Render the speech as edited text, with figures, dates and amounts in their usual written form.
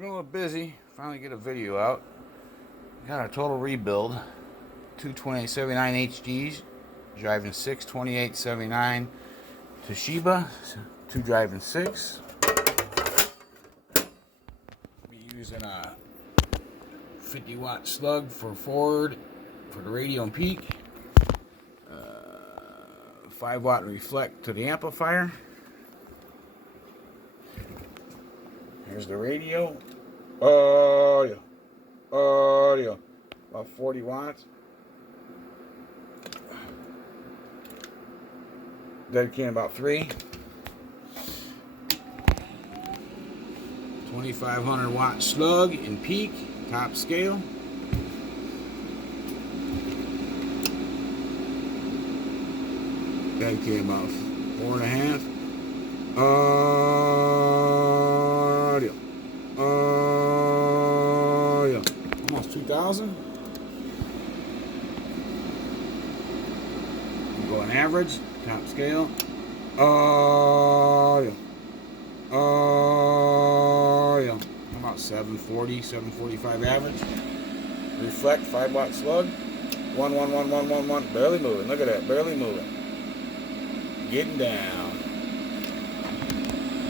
Been a little busy. Finally get a video out. Got a total rebuild. Two 2879 HGs. Driving 62879 Toshiba. Two driving 6. Be using a 50-watt slug for forward for the radio and peak. 5-watt reflect to the amplifier. Here's the radio. Audio. About 40 watts. Dedicating about 3. 2500 watt slug in peak, top scale. Dedicated about 4.5. Audio. Almost 2000. Going average, top scale. Audio. About 740, 745 average. Reflect, 5-watt slug. 1. Barely moving. Look at that. Barely moving. Getting down.